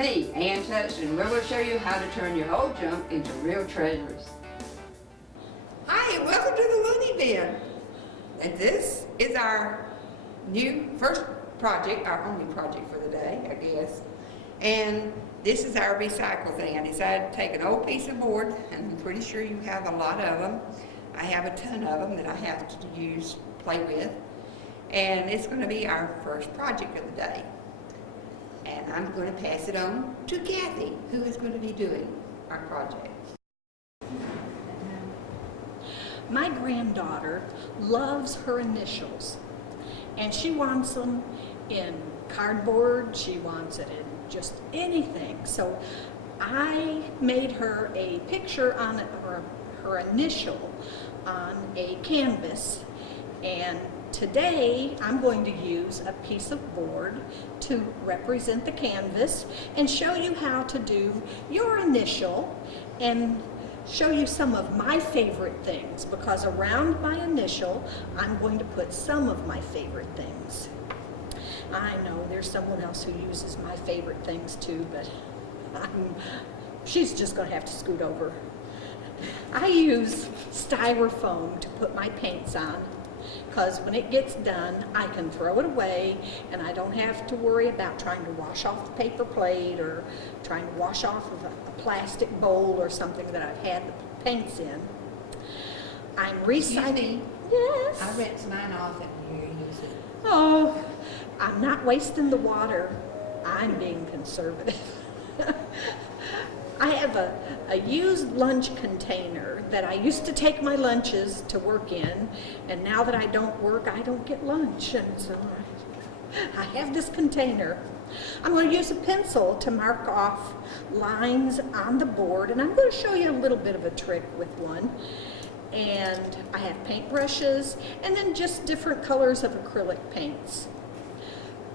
me, Ann Touch, and we're going to show you how to turn your old junk into real treasures. Hi, and welcome to the Looney Bin. And this is our new first project, our only project for the day, I guess. And this is our recycle thing. I decided to take an old piece of board, and I'm pretty sure you have a lot of them. I have a ton of them that I have to use, play with. And it's going to be our first project of the day. And I'm going to pass it on to Kathy, who is going to be doing our project. My granddaughter loves her initials, and she wants them in cardboard, she wants it in just anything. So I made her a picture on her initial on a canvas, and today I'm going to use a piece of board to represent the canvas and show you how to do your initial and show you some of my favorite things, because around my initial I'm going to put some of my favorite things. I know there's someone else who uses my favorite things too, but she's just going to have to scoot over. I use styrofoam to put my paints on, because when it gets done I can throw it away and I don't have to worry about trying to wash off the paper plate or trying to wash off of a plastic bowl or something that I've had the paints in. I'm recycling. Yes. I rinse mine off and you use it. Oh, I'm not wasting the water. I'm being conservative. I have a used lunch container that I used to take my lunches to work in, and now that I don't work, I don't get lunch, and so I have this container. I'm going to use a pencil to mark off lines on the board, and I'm going to show you a little bit of a trick with one. And I have paintbrushes, and then just different colors of acrylic paints.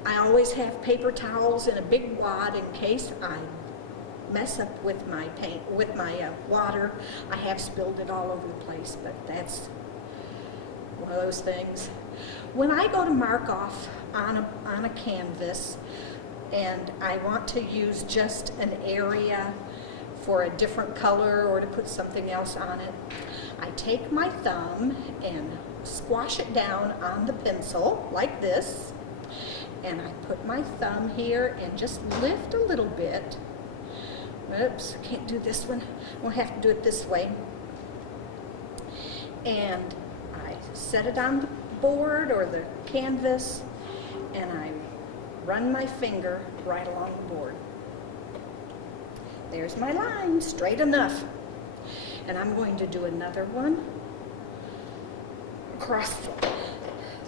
I always have paper towels in a big wad in case I mess up with my paint, with my water. I have spilled it all over the place, but that's one of those things. When I go to mark off on a canvas and I want to use just an area for a different color or to put something else on it, I take my thumb and squash it down on the pencil like this, and I put my thumb here and just lift a little bit. Oops, I can't do this one. We'll have to do it this way. And I set it on the board or the canvas, and I run my finger right along the board. There's my line, straight enough. And I'm going to do another one across.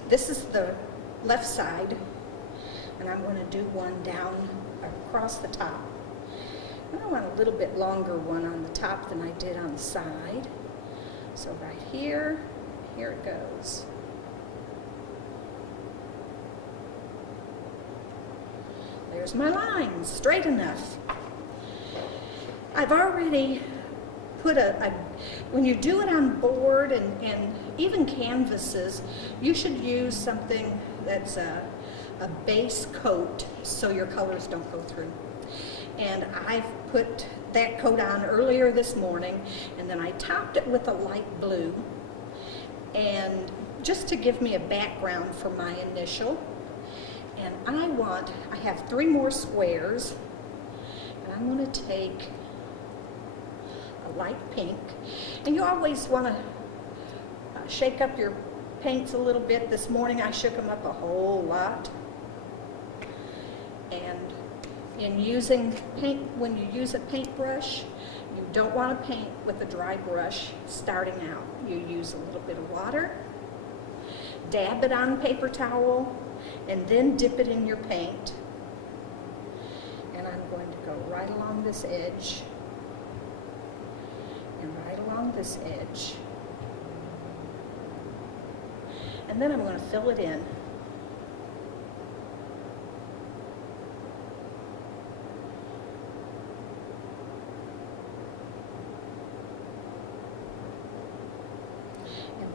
This is the left side, and I'm going to do one down across the top. I want a little bit longer one on the top than I did on the side. So right here, here it goes. There's my line, straight enough. I've already put when you do it on board and even canvases, you should use something that's a base coat so your colors don't go through. And I've put that coat on earlier this morning, and then I topped it with a light blue, and just to give me a background for my initial. And I have 3 more squares, and I'm going to take a light pink, and you always want to shake up your paints a little bit. This morning I shook them up a whole lot. And in using paint, when you use a paintbrush, you don't want to paint with a dry brush starting out. You use a little bit of water, dab it on a paper towel, and then dip it in your paint. And I'm going to go right along this edge and right along this edge. And then I'm going to fill it in.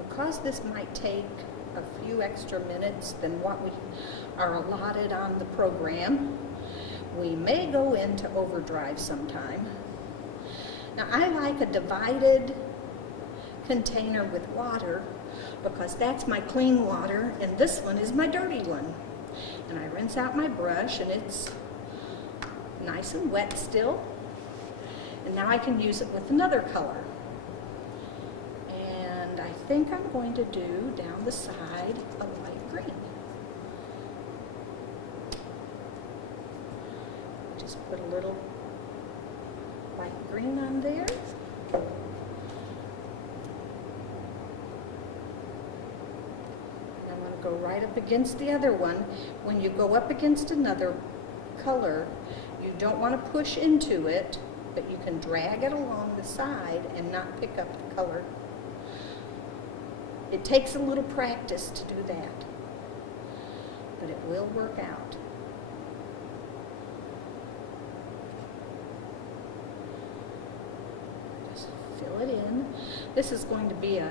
Because this might take a few extra minutes than what we are allotted on the program, we may go into overdrive sometime. Now I like a divided container with water because that's my clean water and this one is my dirty one. And I rinse out my brush and it's nice and wet still. And now I can use it with another color. And I think I'm going to do down the side a light green. Just put a little light green on there. I'm going to go right up against the other one. When you go up against another color, you don't want to push into it, but you can drag it along the side and not pick up the color. It takes a little practice to do that, but it will work out. Just fill it in. This is going to be an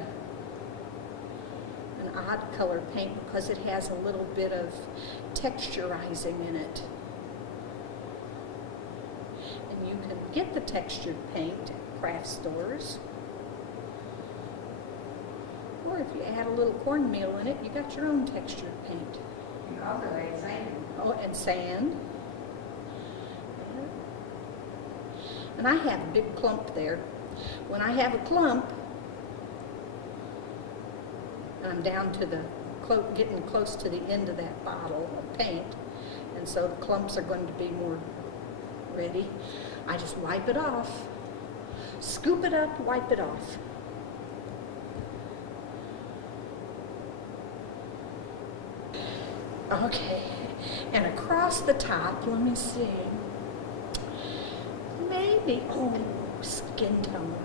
odd color paint because it has a little bit of texturizing in it. And you can get the textured paint at craft stores. Or if you add a little cornmeal in it, you got your own textured paint. You can also add sand. Oh, and sand. And I have a big clump there. When I have a clump, I'm down to the, getting close to the end of that bottle of paint, and so the clumps are going to be more ready. I just wipe it off. Scoop it up, wipe it off. Okay, and across the top, let me see, maybe, oh, skin tone.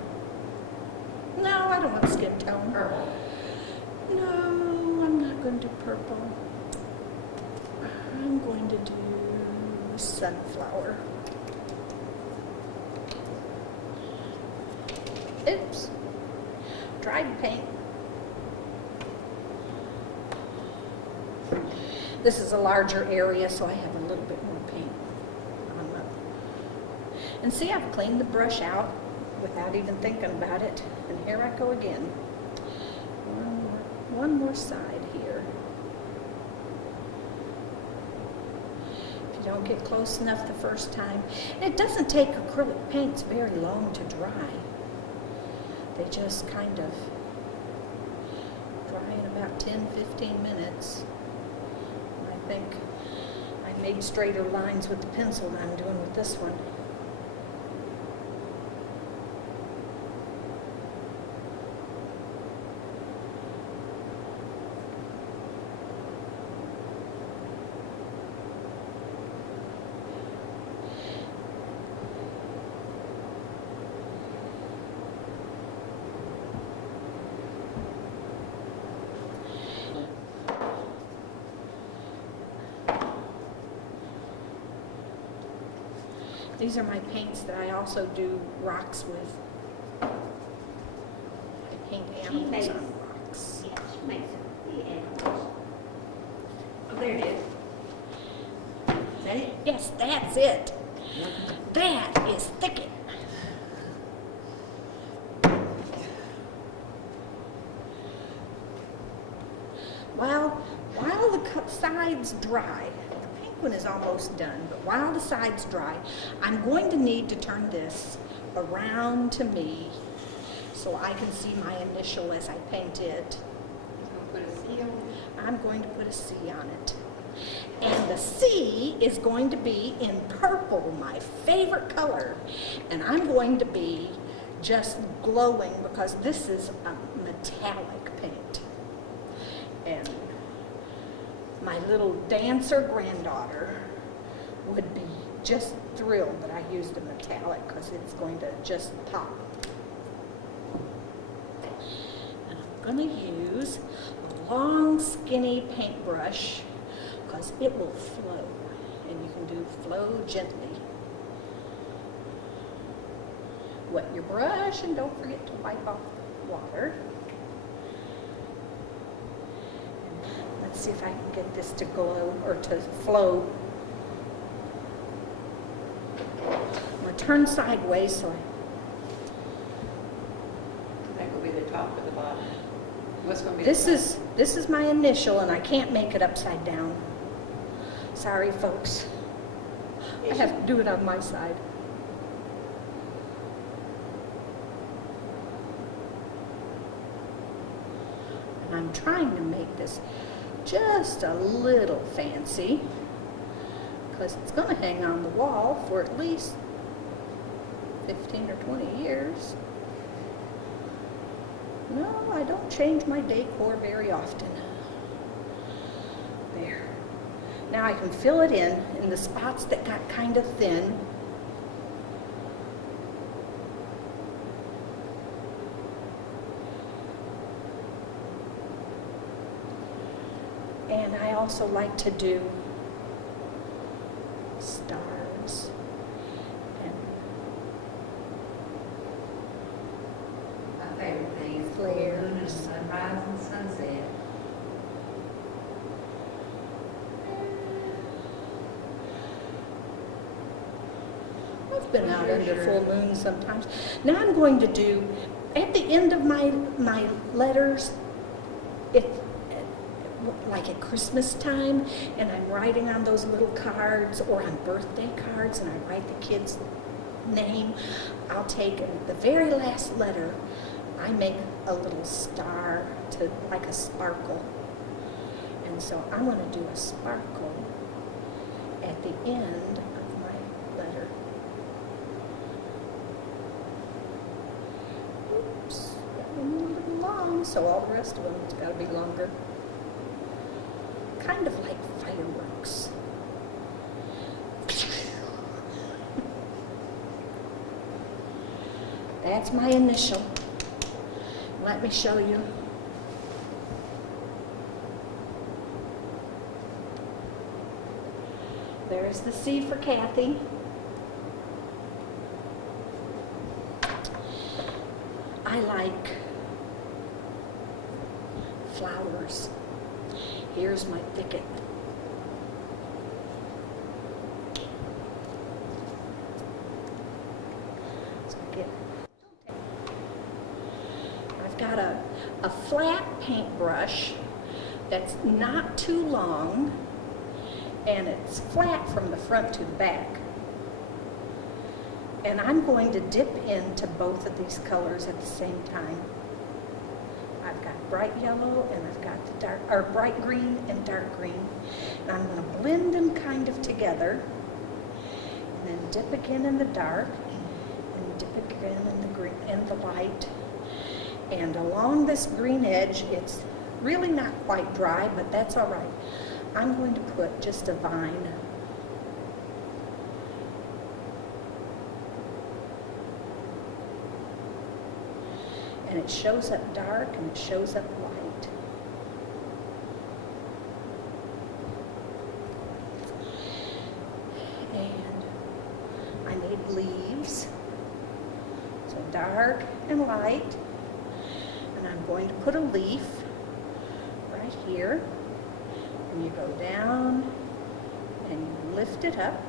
No, I don't want skin tone. Purple. No, I'm not going to do purple. I'm going to do sunflower. Oops, dried paint. This is a larger area, so I have a little bit more paint on them. And see, I've cleaned the brush out without even thinking about it. And here I go again. One more side here. If you don't get close enough the first time. And it doesn't take acrylic paints very long to dry. They just kind of dry in about 10-15 minutes. I think I made straighter lines with the pencil than I'm doing with this one. These are my paints that I also do rocks with. I paint animals on rocks. Yes, she makes the animals. Oh, there it is. Is that it? Yes, that's it. That is thicket. While the sides dry, the pink one is almost done, but while the sides dry, I'm going to need to turn this around to me so I can see my initial as I paint it. Put a C on it. I'm going to put a C on it. And the C is going to be in purple, my favorite color. And I'm going to be just glowing because this is a metallic paint. And my little dancer granddaughter would be just thrilled that I used a metallic because it's going to just pop. And I'm going to use a long, skinny paintbrush because it will flow, and you can do flow gently. Wet your brush and don't forget to wipe off the water. And let's see if I can get this to glow or to flow. turn sideways, so That will be the top of the bottom. What's going to be this the top? is my initial, and I can't make it upside down. Sorry, folks. I have to do it on my side. And I'm trying to make this just a little fancy, because it's going to hang on the wall for at least 15 or 20 years. No, I don't change my decor very often. There. Now I can fill it in the spots that got kind of thin. And I also like to do stars and My favorite thing is Flares. moon and sunrise and sunset. I've been out under full moon sometimes. Now I'm going to do, at the end of my letters, like at Christmas time, and I'm writing on those little cards or on birthday cards, and I write the kid's name, I'll take the very last letter, I make a little star to like a sparkle. And so I'm going to do a sparkle at the end of my letter. Oops, that one a little long, so all the rest of them has got to be longer. Kind of like fireworks. That's my initial. Let me show you. There's the C for Kathy. I like flowers. Here's my thicket. So I've got a flat paintbrush that's not too long, and it's flat from the front to the back. And I'm going to dip into both of these colors at the same time. I've got bright yellow and I've got the dark, or bright green and dark green. And I'm going to blend them kind of together, and then dip again in the dark, and dip again in the green and the light. And along this green edge, it's really not quite dry, but that's all right. I'm going to put just a vine. And it shows up dark and it shows up light. And I made leaves, so dark and light. And I'm going to put a leaf right here. And you go down and you lift it up.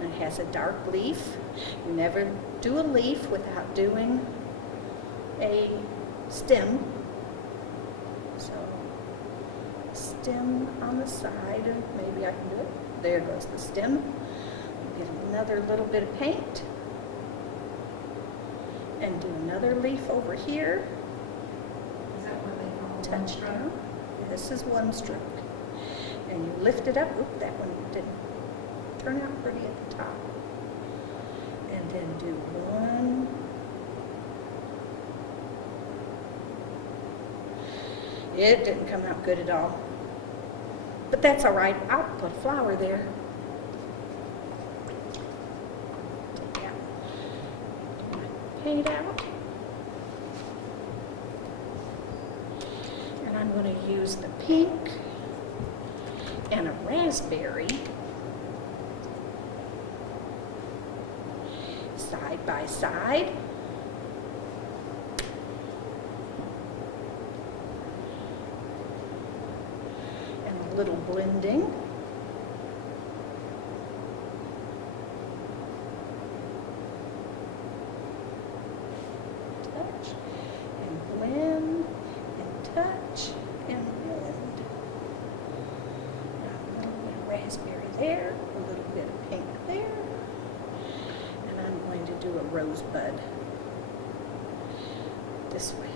And it has a dark leaf. You never do a leaf without doing a stem. So stem on the side, and maybe I can do it. There goes the stem. Get another little bit of paint and do another leaf over here. Is that what they call Touch down. This is one stroke. And you lift it up. Oop, that one didn't turn out pretty at the top. And then do one. It didn't come out good at all. But that's all right. I'll put a flower there. Take out my paint out. And I'm going to use the pink and a raspberry side by side. Little blending. there, a little bit of pink there, and I'm going to do a rosebud this way.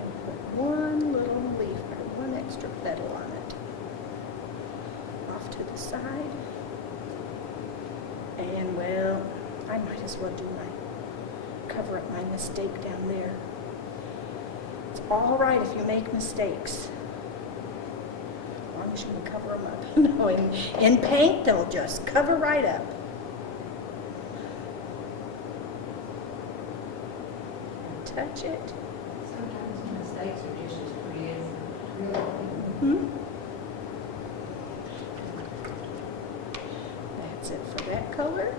And put one little leaf or one extra petal on it. Off to the side. And well, I might as well do cover up my mistake down there. It's all right if you make mistakes, as long as you can cover them up. No, in paint, they'll just cover right up. And touch it. Sometimes mistakes are just as pretty as real. Hmm? That's it for that color.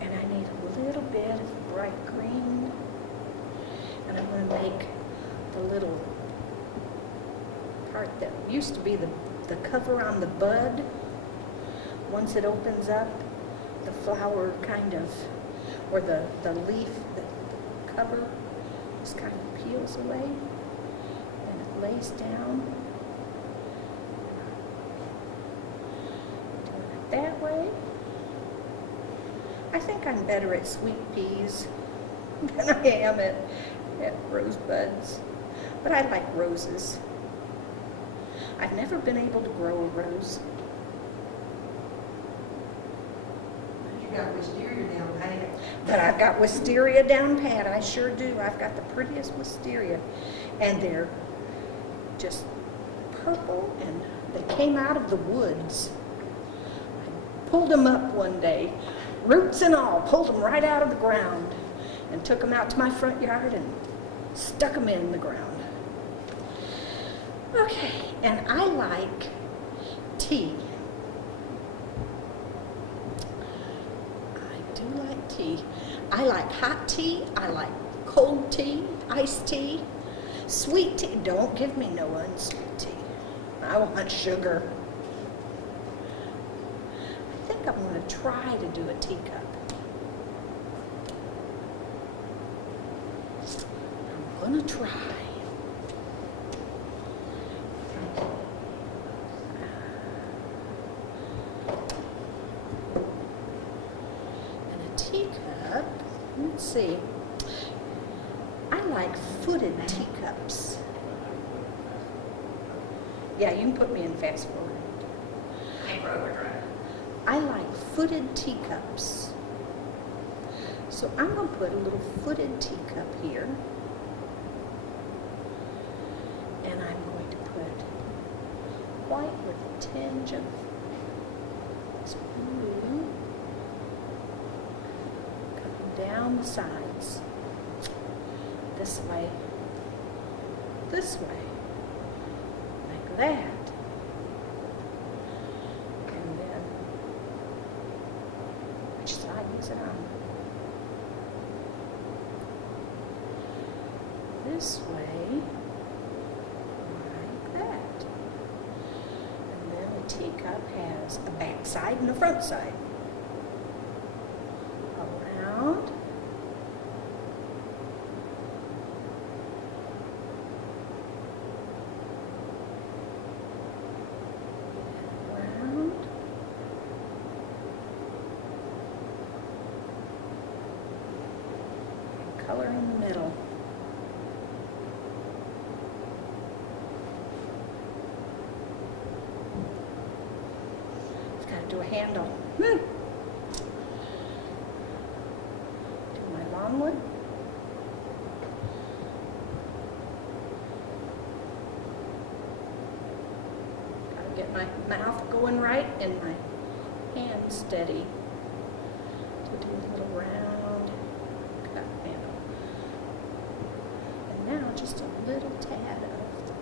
And I need a little bit of bright green. And I'm going to make the little part that used to be the cover on the bud. Once it opens up, the flower kind of, or the leaf, the cover just kind of peels away and it lays down. Doing it that way. I think I'm better at sweet peas than I am at rosebuds, but I like roses. I've never been able to grow a rose. You got wisteria down pat. But I've got wisteria down pat. I sure do. I've got the prettiest wisteria. And they're just purple, and they came out of the woods. I pulled them up one day, roots and all, pulled them right out of the ground and took them out to my front yard and stuck them in the ground. Okay, and I like tea. I do like tea. I like hot tea. I like cold tea, iced tea, sweet tea. Don't give me no unsweet tea. I want sugar. I think I'm going to try to do a teacup. I'm going to try. Teacup, let's see, I like footed teacups. Yeah, you can put me in fast forward. I like footed teacups. So I'm going to put a little footed teacup here. And I'm going to put white with a tinge of this blue. Down the sides, this way, like that, and then which side is it on? This way, like that, and then the teacup has a back side and a front side. Around. Around. And color in the middle. I've got to do a handle. Lawnwood. Gotta get my mouth going right and my hand steady to do a little round cut handle. And now just a little tad of the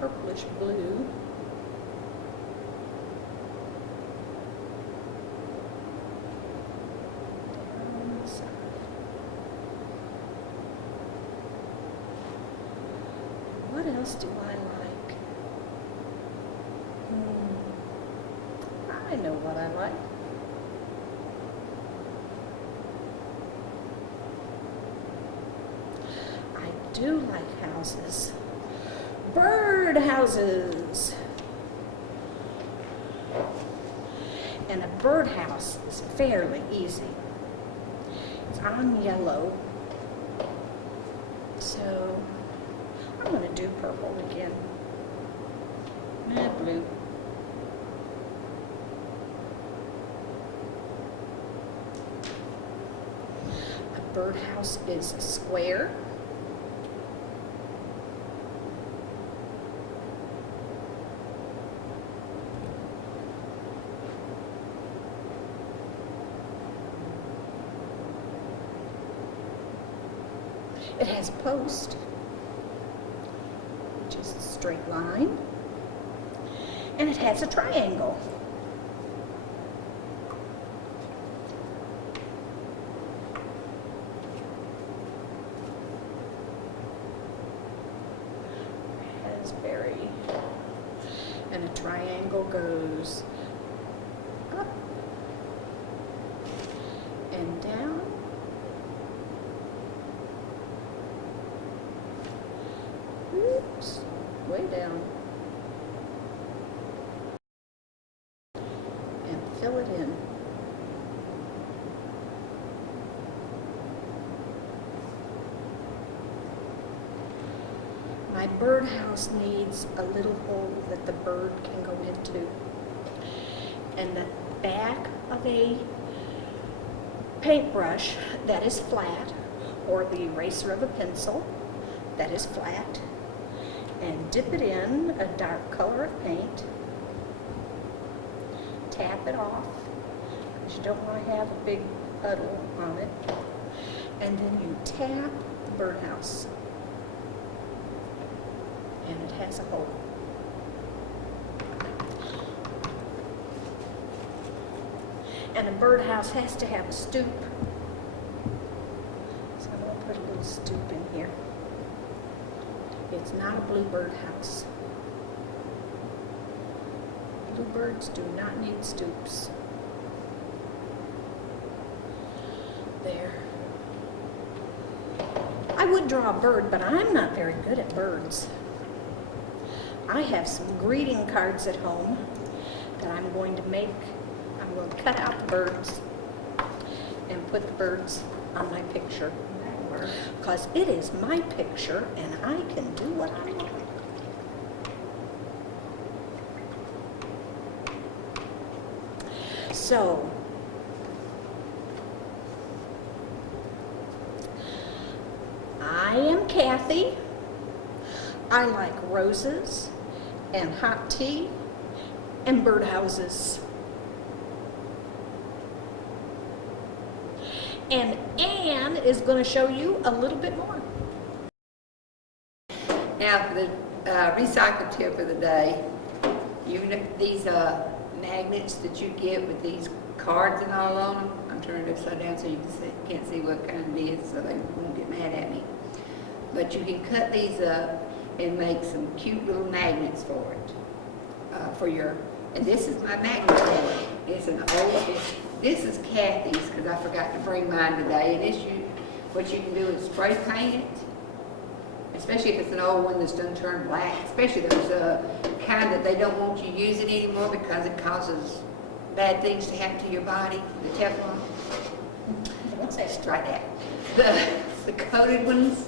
purplish blue. What else do I like? I know what I like. I do like houses. Bird houses. And a birdhouse is fairly easy. It's on yellow. So I'm going to do purple again. Blue. A birdhouse is square. It has a post, which is a straight line, and it has a triangle. Raspberry, and a triangle goes up and down. Oops, way down. And fill it in. My birdhouse needs a little hole that the bird can go into. And the back of a paintbrush that is flat, or the eraser of a pencil that is flat, and dip it in a dark color of paint. Tap it off, because you don't want to have a big puddle on it. And then you tap the birdhouse, and it has a hole. And a birdhouse has to have a stoop. So I'm going to put a little stoop in here. It's not a bluebird house. Bluebirds do not need stoops. There. I would draw a bird, but I'm not very good at birds. I have some greeting cards at home that I'm going to make. I'm going to cut out the birds and put the birds on my picture. Because it is my picture and I can do what I want. So, I am Kathy. I like roses and hot tea and birdhouses. And Anne is going to show you a little bit more. Now for the recycle tip of the day, these magnets that you get with these cards and all on them, I'm turning it upside down so you can't see what kind it is, so they won't get mad at me. But you can cut these up and make some cute little magnets for it, and this is my magnet for it. It's an old, this is Kathy's, because I forgot to bring mine today, and what you can do is spray paint it, especially if it's an old one that's done turned black, especially those kind that they don't want you using anymore because it causes bad things to happen to your body, the Teflon. What's that? Try that. The coated ones,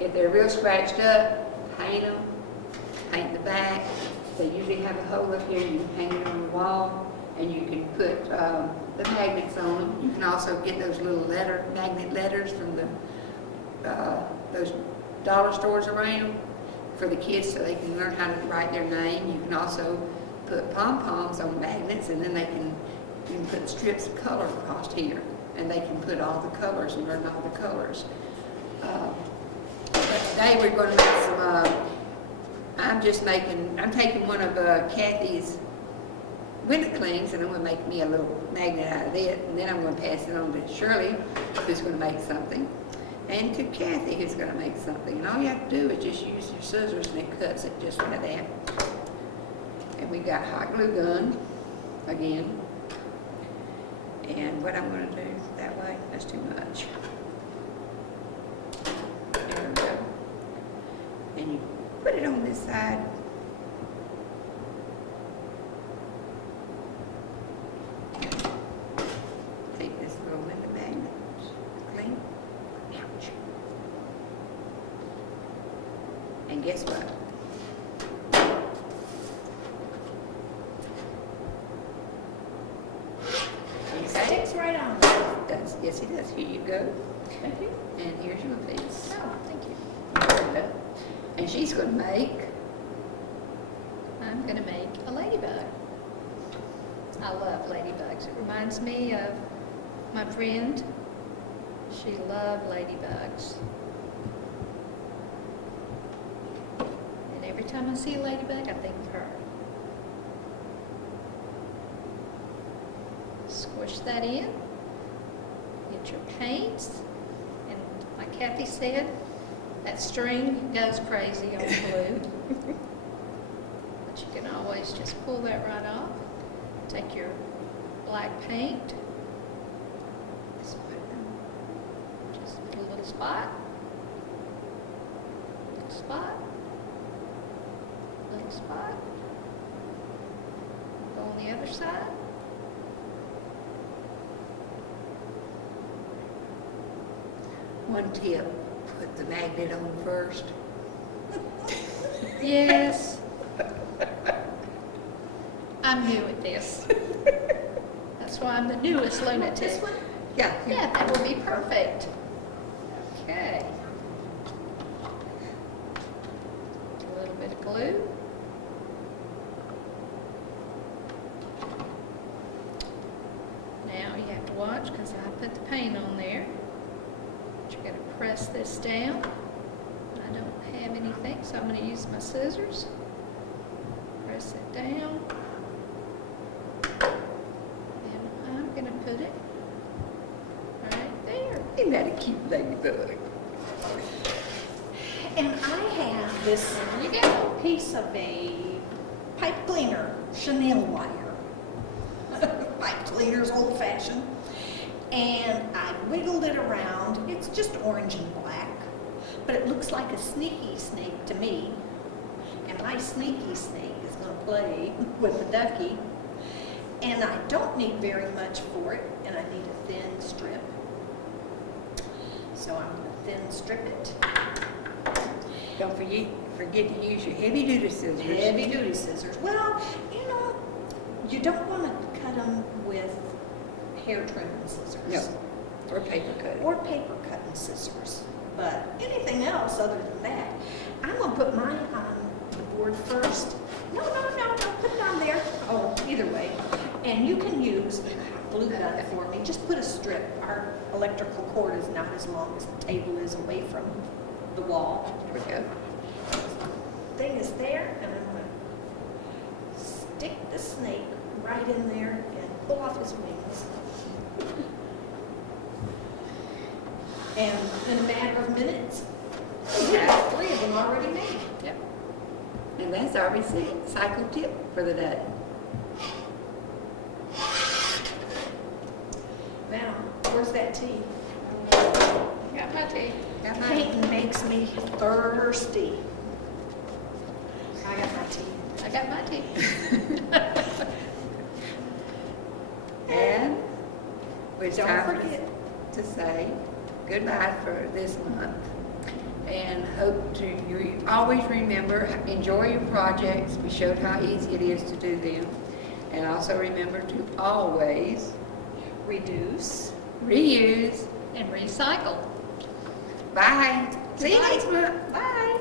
if they're real scratched up, paint them, paint the back. They usually have a hole up here, you can hang it on the wall, and you can put the magnets on them. You can also get those little magnet letters from those dollar stores around for the kids so they can learn how to write their name. You can also put pom-poms on magnets, and then you can put strips of color across here, and they can put all the colors and learn all the colors. But today we're going to make some, I'm taking one of Kathy's window clings, and I'm going to make me a little magnet out of it, and then I'm going to pass it on to Shirley, who's going to make something, and to Kathy, who's going to make something. And all you have to do is just use your scissors, and it cuts it just like that. And we got hot glue gun. again. And what I'm going to do that way, that's too much. There we go. And you put it on this side. Take this little little magnet, clean. Ouch. And guess what? Sticks right on. Does. Yes, it does. Here you go. Thank you. And here's your piece. Oh, thank you. And she's going to make, I'm gonna make a ladybug. I love ladybugs. It reminds me of my friend. She loved ladybugs. And every time I see a ladybug, I think of her. Squish that in. Get your paints. And like Kathy said, that string goes crazy on glue. But you can always just pull that right off. Take your black paint. Just put a little spot. Little spot. Little spot. Go on the other side. one tip, put the magnet on first. Yes. I'm new at this. That's why I'm the newest lunatic. This one? Yeah. Yeah, that would be perfect. Okay. A little bit of glue. Now you have to watch because I put the paint on there. But you're going to press this down. I don't have anything, so I'm going to use my scissors. Press it down. And I'm going to put it right there. Isn't that a cute ladybug? And I have this There you go. piece of a pipe cleaner, Chanel wire. Pipe cleaner's old fashioned. And I wiggled it around. It's just orange and black, but it looks like a sneaky snake to me. And my sneaky snake is going to play with the ducky. And I don't need very much for it, and I need a thin strip. So I'm going to thin strip it. Don't forget to use your heavy-duty scissors. Heavy-duty scissors. Well, you know, you don't want to cut them with hair trimming scissors. No, or paper cutting. Or paper cutting scissors. But anything else other than that, I'm going to put mine on the board first. No, put it on there. Oh, either way. And you can use a glue gun for me. Just put a strip. Our electrical cord is not as long as the table is away from the wall. There we go. Thing is there, and I'm going to stick the snake right in there and pull off his wings. And in a matter of minutes, we have 3 of them already made. Yep. And that's our recycle tip for the day. Now, where's that tea? Got my tea. Got mine. Painting makes me thirsty. I got my tea. I got my tea. And it's Don't time forget. to say goodbye for this month. And hope to you always remember, enjoy your projects. We showed how easy it is to do them. And also remember to always Reduce. reuse. And recycle. Bye. See you Bye. next month. Bye.